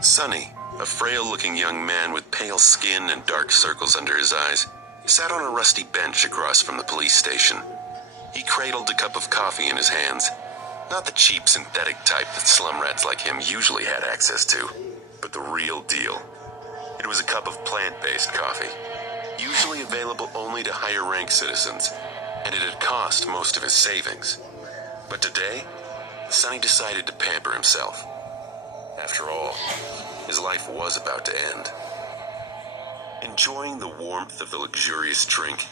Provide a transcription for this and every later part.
Sonny, a frail-looking young man with pale skin and dark circles under his eyes, sat on a rusty bench across from the police station. He cradled a cup of coffee in his hands. Not the cheap synthetic type that slum rats like him usually had access to, but the real deal. It was a cup of plant-based coffee, usually available only to higher-ranked citizens, and it had cost most of his savings. But today, Sonny decided to pamper himself. After all, his life was about to end. Enjoying the warmth of the luxurious drink,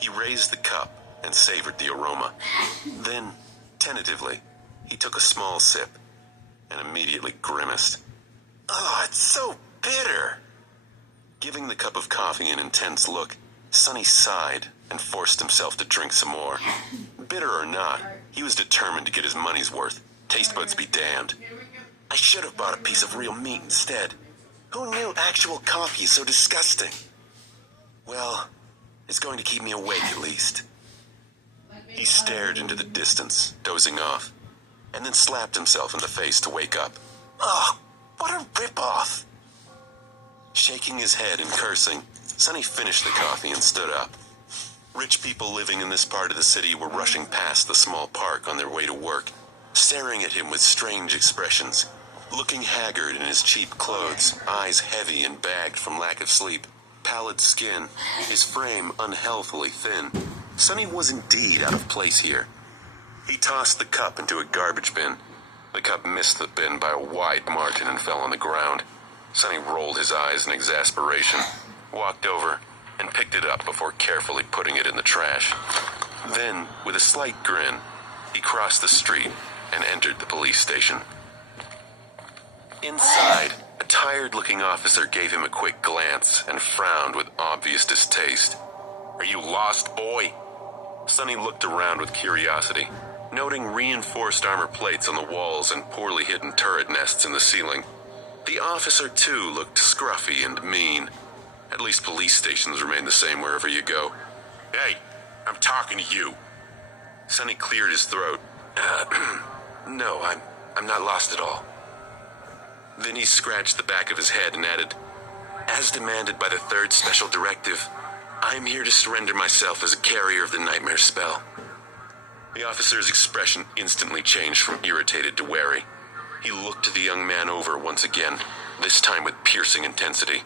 he raised the cup and savored the aroma. Then, tentatively, he took a small sip and immediately grimaced. Oh, it's so bitter! Giving the cup of coffee an intense look, Sonny sighed and forced himself to drink some more. Bitter or not, he was determined to get his money's worth. Taste buds be damned. I should have bought a piece of real meat instead. Who knew actual coffee is so disgusting? Well, it's going to keep me awake at least. He stared into the distance, dozing off, and then slapped himself in the face to wake up. Oh, what a ripoff! Shaking his head and cursing, Sonny finished the coffee and stood up. Rich people living in this part of the city were rushing past the small park on their way to work, staring at him with strange expressions. Looking haggard in his cheap clothes, eyes heavy and bagged from lack of sleep, pallid skin, his frame unhealthily thin. Sonny was indeed out of place here. He tossed the cup into a garbage bin. The cup missed the bin by a wide margin and fell on the ground. Sonny rolled his eyes in exasperation, walked over, and picked it up before carefully putting it in the trash. Then, with a slight grin, he crossed the street and entered the police station. Inside, a tired-looking officer gave him a quick glance and frowned with obvious distaste. Are you lost, boy? Sonny looked around with curiosity, noting reinforced armor plates on the walls and poorly hidden turret nests in the ceiling. The officer, too, looked scruffy and mean. At least police stations remain the same wherever you go. Hey, I'm talking to you. Sonny cleared his throat. No, I'm not lost at all. Then he scratched the back of his head and added, as demanded by the third special directive, I am here to surrender myself as a carrier of the nightmare spell. The officer's expression instantly changed from irritated to wary. He looked the young man over once again, this time with piercing intensity.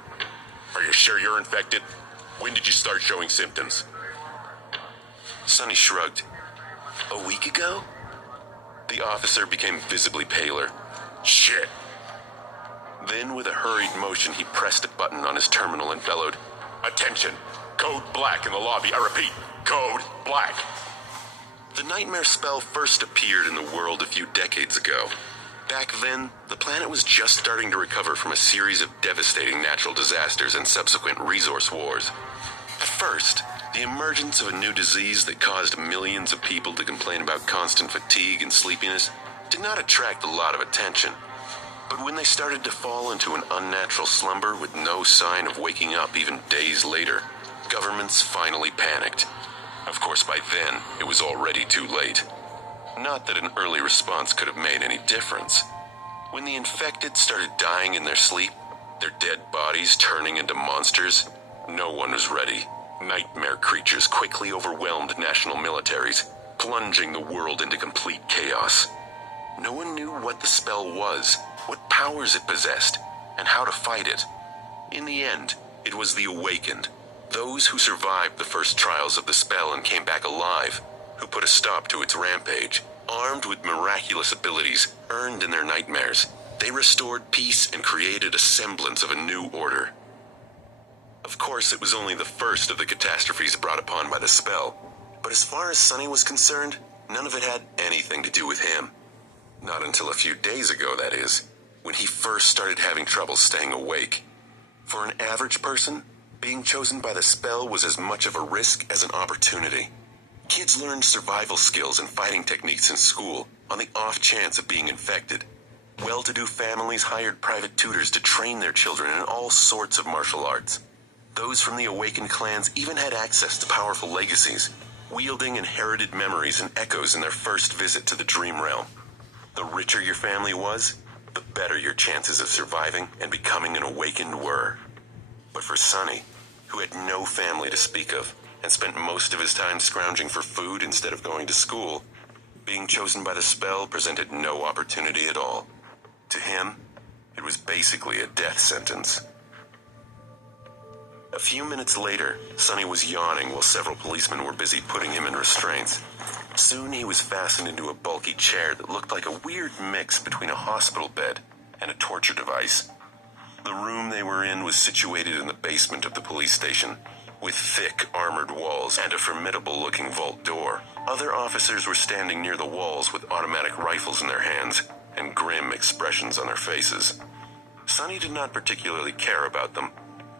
Are you sure you're infected? When did you start showing symptoms? Sonny shrugged. A week ago? The officer became visibly paler. Shit. Then, with a hurried motion, he pressed a button on his terminal and bellowed, Attention! Code black in the lobby. I repeat, code black. The nightmare spell first appeared in the world a few decades ago. Back then, the planet was just starting to recover from a series of devastating natural disasters and subsequent resource wars. At first, the emergence of a new disease that caused millions of people to complain about constant fatigue and sleepiness did not attract a lot of attention. But when they started to fall into an unnatural slumber with no sign of waking up even days later, governments finally panicked. Of course, by then, it was already too late. Not that an early response could have made any difference. When the infected started dying in their sleep, their dead bodies turning into monsters, no one was ready. Nightmare creatures quickly overwhelmed national militaries, plunging the world into complete chaos. No one knew what the spell was, what powers it possessed, and how to fight it. In the end, it was the awakened, those who survived the first trials of the spell and came back alive, who put a stop to its rampage. Armed with miraculous abilities earned in their nightmares, they restored peace and created a semblance of a new order. Of course, it was only the first of the catastrophes brought upon by the spell, but as far as Sonny was concerned, none of it had anything to do with him. Not until a few days ago, that is, when he first started having trouble staying awake. For an average person, being chosen by the spell was as much of a risk as an opportunity. Kids learned survival skills and fighting techniques in school on the off chance of being infected. Well-to-do families hired private tutors to train their children in all sorts of martial arts. Those from the awakened clans even had access to powerful legacies, wielding inherited memories and echoes in their first visit to the dream realm. The richer your family was, the better your chances of surviving and becoming an awakened were. But for Sonny, who had no family to speak of and spent most of his time scrounging for food instead of going to school, being chosen by the spell presented no opportunity at all. To him, it was basically a death sentence. A few minutes later, Sonny was yawning while several policemen were busy putting him in restraints. Soon he was fastened into a bulky chair that looked like a weird mix between a hospital bed and a torture device. The room they were in was situated in the basement of the police station, with thick armored walls and a formidable-looking vault door. Other officers were standing near the walls with automatic rifles in their hands and grim expressions on their faces. Sonny did not particularly care about them.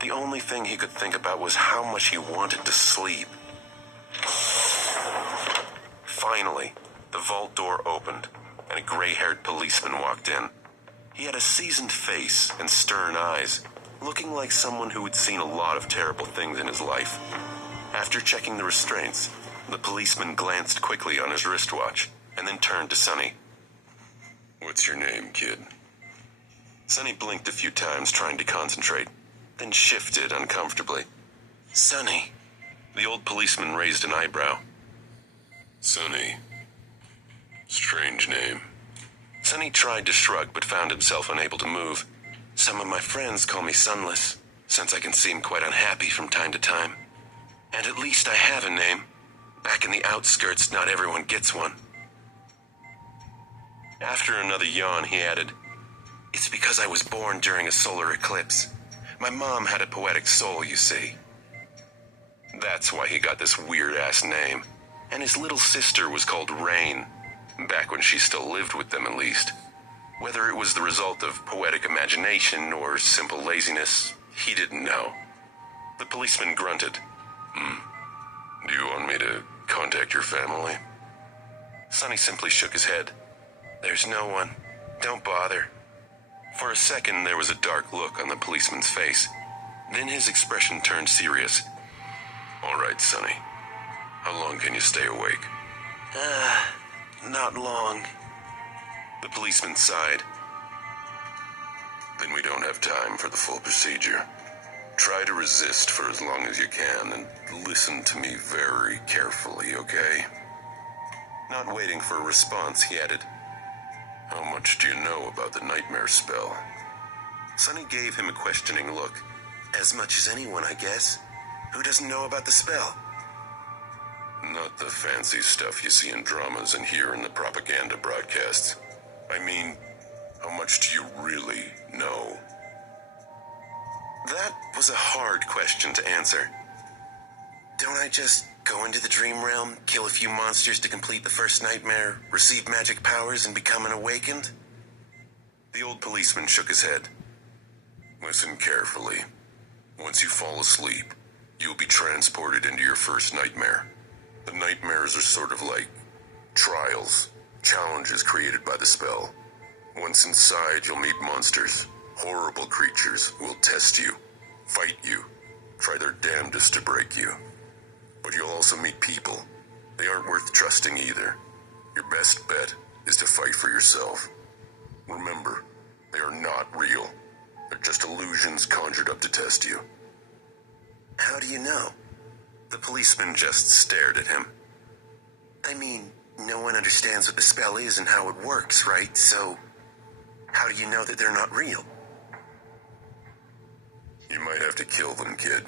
The only thing he could think about was how much he wanted to sleep. Finally, the vault door opened, and a gray-haired policeman walked in. He had a seasoned face and stern eyes, looking like someone who had seen a lot of terrible things in his life. After checking the restraints, the policeman glanced quickly on his wristwatch, and then turned to Sonny. "What's your name, kid?" Sonny blinked a few times, trying to concentrate, then shifted uncomfortably. "Sonny." The old policeman raised an eyebrow. "Sonny. Strange name." Sonny tried to shrug, but found himself unable to move. "Some of my friends call me Sunless, since I can seem quite unhappy from time to time. And at least I have a name. Back in the outskirts, not everyone gets one." After another yawn, he added, "It's because I was born during a solar eclipse. My mom had a poetic soul, you see. That's why he got this weird-ass name. And his little sister was called Rain, back when she still lived with them at least. Whether it was the result of poetic imagination or simple laziness, he didn't know." The policeman grunted. "Do you want me to contact your family?" Sonny simply shook his head. "There's no one. Don't bother." For a second, there was a dark look on the policeman's face. Then his expression turned serious. "All right, Sonny. How long can you stay awake?" Not long." The policeman sighed. "Then we don't have time for the full procedure. Try to resist for as long as you can and listen to me very carefully, okay?" Not waiting for a response, he added, "How much do you know about the nightmare spell?" Sonny gave him a questioning look. "As much as anyone, I guess. Who doesn't know about the spell?" "Not the fancy stuff you see in dramas and hear in the propaganda broadcasts. I mean, how much do you really know?" That was a hard question to answer. "Don't I just go into the dream realm, kill a few monsters to complete the first nightmare, receive magic powers, and become an awakened?" The old policeman shook his head. "Listen carefully. Once you fall asleep, you'll be transported into your first nightmare. The nightmares are sort of like trials, challenges created by the spell. Once inside, you'll meet monsters, horrible creatures who will test you, fight you, try their damnedest to break you. But you'll also meet people. They aren't worth trusting either. Your best bet is to fight for yourself. Remember, they are not real. They're just illusions conjured up to test you." "How do you know?" The policeman just stared at him. "I mean, no one understands what the spell is and how it works, right? So, how do you know that they're not real?" "You might have to kill them, kid.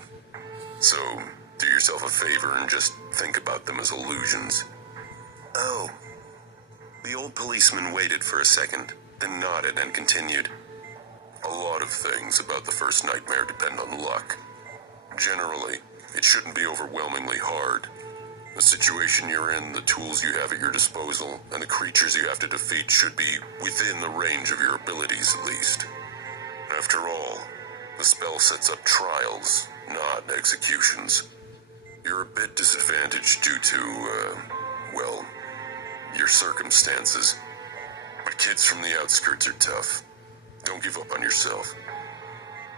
So, do yourself a favor and just think about them as illusions." "Oh." The old policeman waited for a second, then nodded and continued. "A lot of things about the first nightmare depend on luck. Generally, it shouldn't be overwhelmingly hard. The situation you're in, the tools you have at your disposal, and the creatures you have to defeat should be within the range of your abilities, at least. After all, the spell sets up trials, not executions. You're a bit disadvantaged due to, well, your circumstances. But kids from the outskirts are tough. Don't give up on yourself."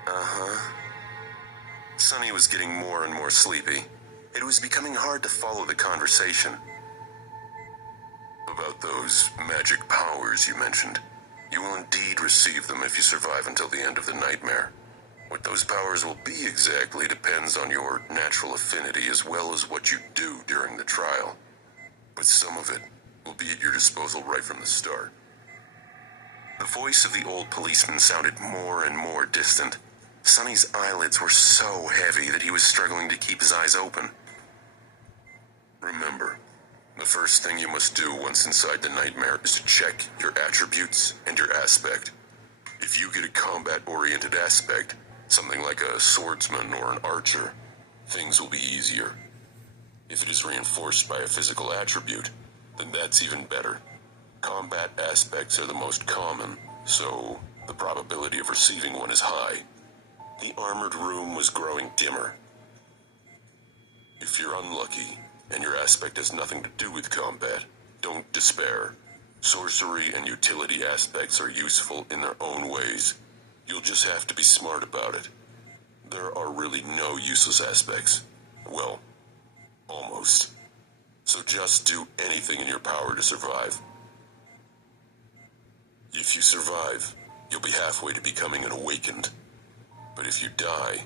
Uh-huh. Sonny was getting more and more sleepy. It was becoming hard to follow the conversation. "About those magic powers you mentioned. You will indeed receive them if you survive until the end of the nightmare. What those powers will be exactly depends on your natural affinity as well as what you do during the trial. But some of it will be at your disposal right from the start. The voice of the old policeman sounded more and more distant. Sonny's eyelids were so heavy that he was struggling to keep his eyes open. Remember, the first thing you must do once inside the nightmare is to check your attributes and your aspect. If you get a combat-oriented aspect, something like a swordsman or an archer, things will be easier. If it is reinforced by a physical attribute, then that's even better. Combat aspects are the most common, so the probability of receiving one is high. The armored room was growing dimmer. If you're unlucky, and your aspect has nothing to do with combat, don't despair. Sorcery and utility aspects are useful in their own ways. You'll just have to be smart about it. There are really no useless aspects. Well, almost. So just do anything in your power to survive. If you survive, you'll be halfway to becoming an awakened. But if you die,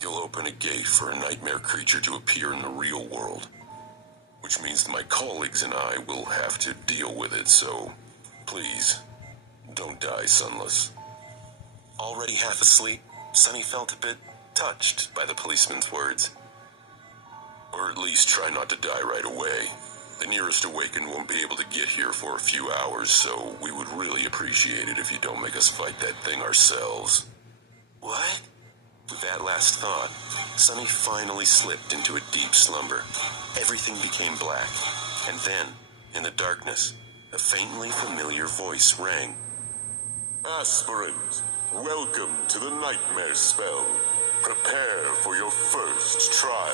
you'll open a gate for a nightmare creature to appear in the real world. Which means that my colleagues and I will have to deal with it, so please, don't die sunless. Already half asleep, Sonny felt a bit touched by the policeman's words. Or at least try not to die right away. The nearest awakened won't be able to get here for a few hours, so we would really appreciate it if you don't make us fight that thing ourselves. What? With that last thought, Sonny finally slipped into a deep slumber. Everything became black, and then, in the darkness, a faintly familiar voice rang. Aspirant, welcome to the nightmare spell. Prepare for your first trial.